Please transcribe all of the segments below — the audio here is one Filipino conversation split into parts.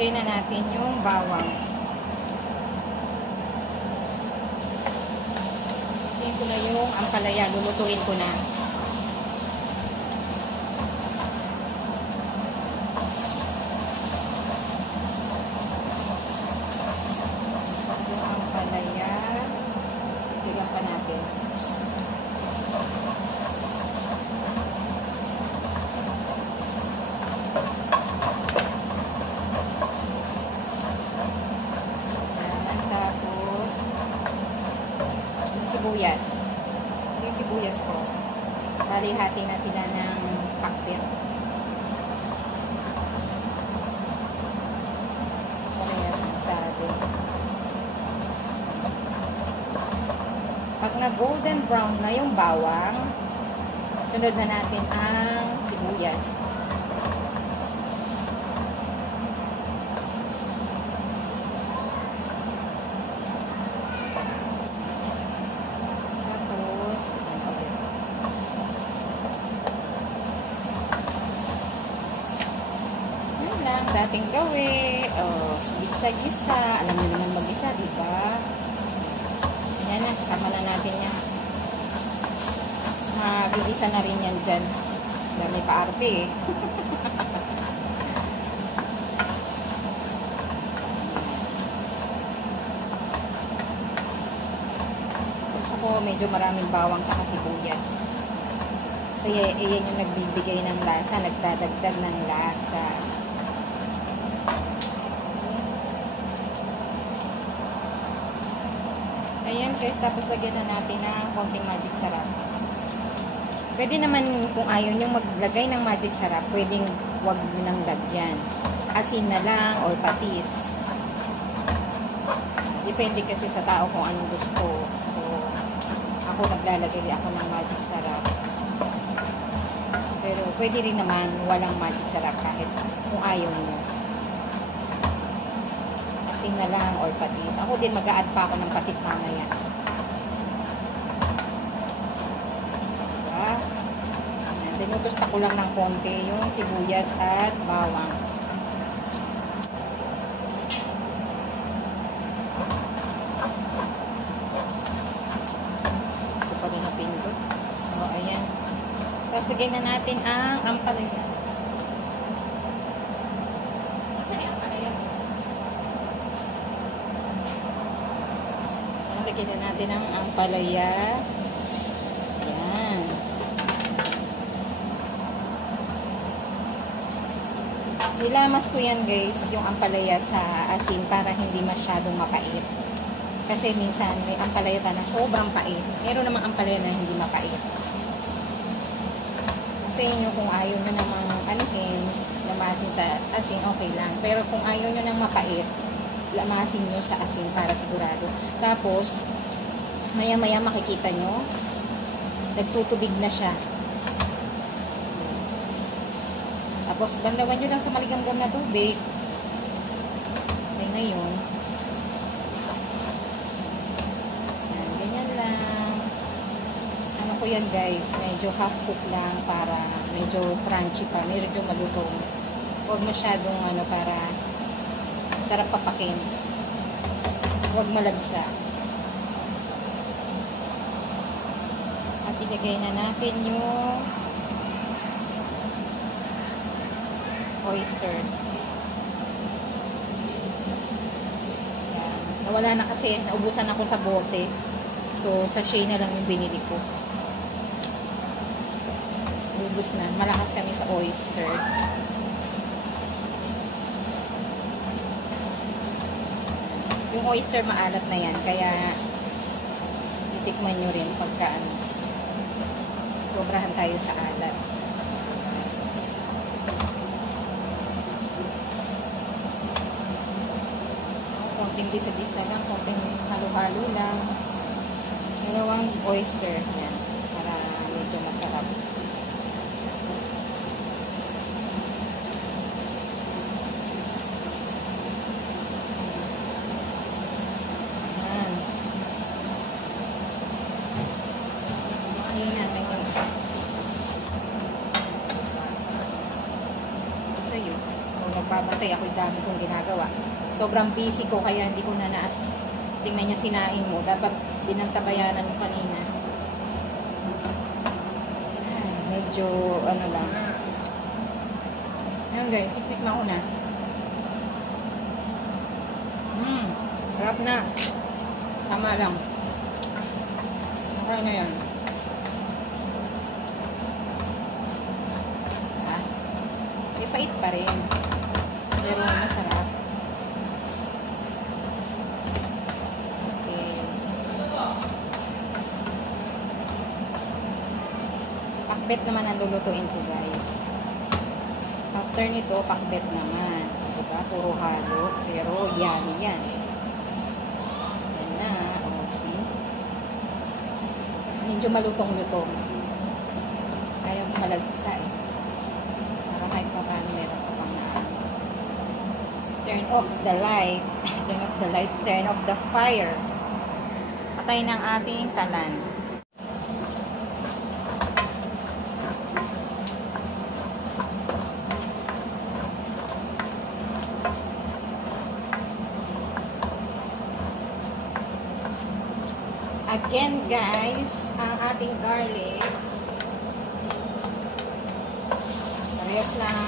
Lagay na natin yung bawang. Lagyan ko na yung ampalaya. Lulutuin ko na. Yung ampalaya. Lagyan pa natin. Sibuyas. Yung sibuyas ko. Bali, hati na sila ng pakbet. Parehas isado. Pag na golden brown na yung bawang, sunod na natin ang sibuyas. Dating gawin. Oh, gisa-gisa. Alam niyo naman mag-isa, di ba? Yan na, kasama na natin yan. Gigisa na rin yan dyan. Dami pa arte eh. Gusto ko medyo maraming bawang tsaka sibuyas. Kasi yan yung nagbibigay ng lasa, nagdadagdag ng lasa. Ayan guys, tapos lagyan na natin ng konting magic sarap. Pwede naman kung ayaw nyo maglagay ng magic sarap, pwedeng wag nyo nang lagyan. Asin na lang or patis. Depende kasi sa tao kung anong gusto. So, ako naglalagay ako ng magic sarap. Pero pwede rin naman walang magic sarap kahit kung ayaw nyo. Asin na lang or patis. Ako din mag-a-add pa ako ng patis mamaya. Diba? Tinutusta ko lang ng konti yung sibuyas at bawang. Ito pa rin napindot. O, ayan. Tapos lagyan na natin ang ampalaya. Lagyan na natin ang ampalaya. Ayan. Nilamas ko yan guys, yung ampalaya sa asin para hindi masyadong mapait. Kasi minsan may ampalaya na sobrang pait. Meron namang ampalaya na hindi mapait. Sa inyo kung ayaw nyo namang anuhin, lamasin sa asin, okay lang. Pero kung ayaw nyo nang mapait, lamasin nyo sa asin para sigurado. Tapos, maya-maya makikita nyo, nagtutubig na siya. Tapos, bandawan nyo lang sa maligamgam na tubig. Okay na yun. Yan, ganyan lang. Ano ko yan guys, medyo half cook lang para medyo crunchy pa, medyo malutong. Huwag masyadong para sarap papakin. Huwag malagsa. At ilagay na natin yung oyster. Yan. Nawala na kasi, naubusan ako sa bote. So, sachet na lang yung binili ko. Ubus na. Malakas kami sa oyster. Yung oyster maalat na yan, kaya titikman nyo rin pagka sobrahan tayo sa alat. Konting disa-disa lang, konting halo-halo lang. Dalawang oyster yan, para medyo masarap. Nagbabantay ako dami kong ginagawa. Sobrang busy ko, kaya hindi ko na naas. Tingnan niya, sinain mo. Dapat binantabayanan mo kanina. Ay, medyo, ano lang. Ayan guys, siktik na ko na. Harap na. Tama lang. Okay na yan. May pait pa rin. Pero masarap. Okay. Pakbet naman ang lulutuin ko guys. After nito, pakbet naman. Diba? Puro halo. Pero yummy yan. Yan na. O, see? Medyo malutong-lutong. Ayaw ko malalagsa eh. Para kahit pa paano meron ko pang na. Turn off the light. Turn off the light. Turn off the fire. Patay ng ating talan. Again guys, ang ating garlic. Parehas lang.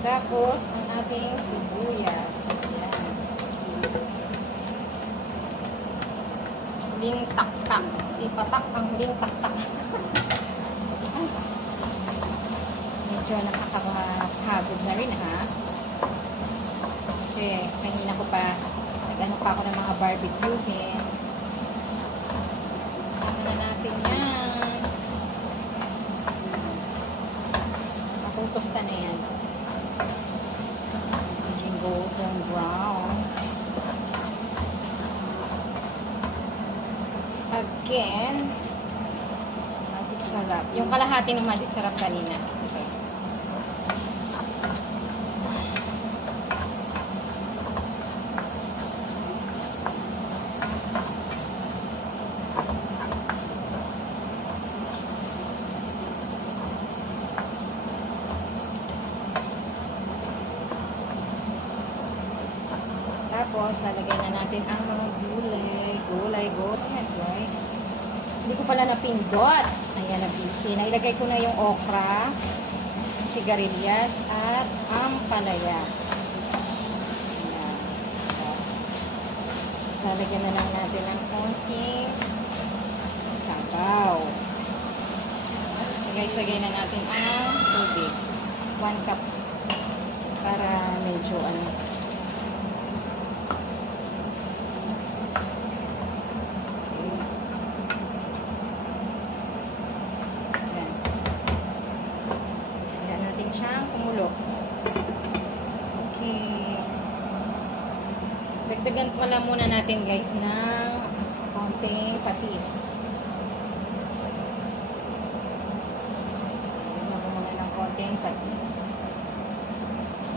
Tapos, ang ating sibuyas. Yan. Huling tak-tak. Ipatak ang huling tak-tak. Medyo nakakapagod na rin ha. Kasi kanina ko pa, nag-ano pa ako ng mga barbecue. Sama na natin yan. Matutosta na yan. Golden brown. Again, magic sarap. Yung kalahati ng magic sarap kanina. Okay. Tapos, lalagay na natin ang mga gulay. Gulay. Ayan, guys. Hindi ko pala napindot. Ayan, nabisi. Nailagay ko na yung okra, yung sigarilyas, at ampalaya. Ayan. Tapos, lalagyan na lang natin ng konting sabaw. So, guys, lagay na natin ang tubig. 1 cup. Para medyo, siyang kumulo. Okay. Dagdagan pala muna natin guys ng konting patis. Dagdagan ko muna ng konting patis.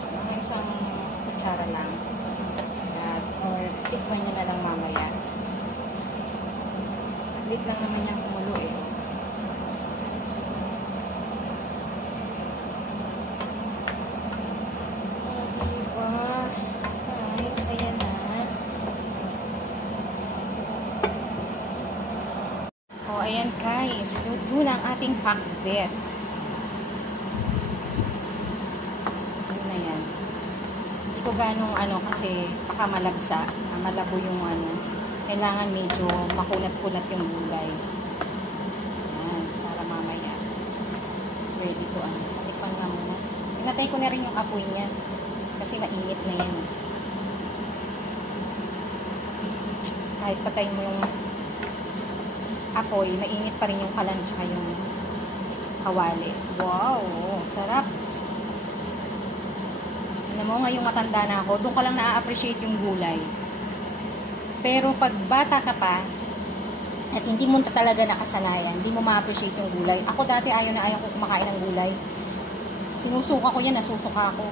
Mga isang kutsara lang. Or tikman nyo na lang mamaya. Saglit lang naman yung kumulo eh. Ayan guys, luto na ang ating pakbet. Yun na yan. Hindi ko ganong kasi baka malagsa. Malabo yung kailangan medyo makunat-kunat yung gulay. Ayan, para mamaya. Ready to patikpan nga muna. Pinatay ko na rin yung apoy niyan. Kasi mainit na yan. Kahit patayin mo yung apoy, mainit pa rin yung kalan tsaka yung kawali. Wow! Sarap! Alam mo, ngayong matanda na ako, doon ka lang na-appreciate yung gulay. Pero pag bata ka pa, at hindi mo talaga nakasanayan, hindi mo ma-appreciate yung gulay. Ako dati ayaw na ayaw ko kumakain ng gulay. Sinusuka ko yan, nasusuka ako.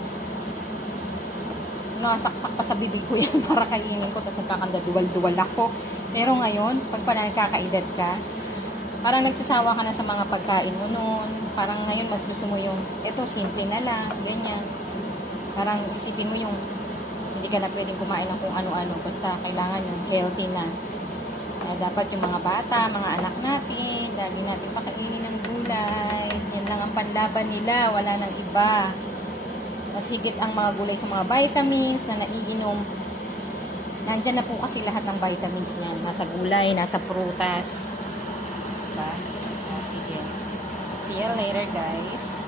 Sinasaksak pa sa bibig ko yan para kainin ko, tapos nagkakandaduwal-duwal ako. Pero ngayon, pag pala nagkakaedad ka, parang nagsasawa ka na sa mga pagkain mo noon. Parang ngayon, mas gusto mo yung, eto, simple na lang, ganyan. Parang isipin mo yung, hindi ka na pwedeng kumain ng kung ano-ano, basta kailangan yung healthy na. Dapat yung mga bata, mga anak natin, lagi natin pakainin ng gulay. Yan lang ang panlaban nila, wala nang iba. Mas higit ang mga gulay sa mga vitamins na naiinom. Nandyan na po kasi lahat ng vitamins niyan. Nasa gulay, nasa prutas. Diba? Sige. See you later, guys.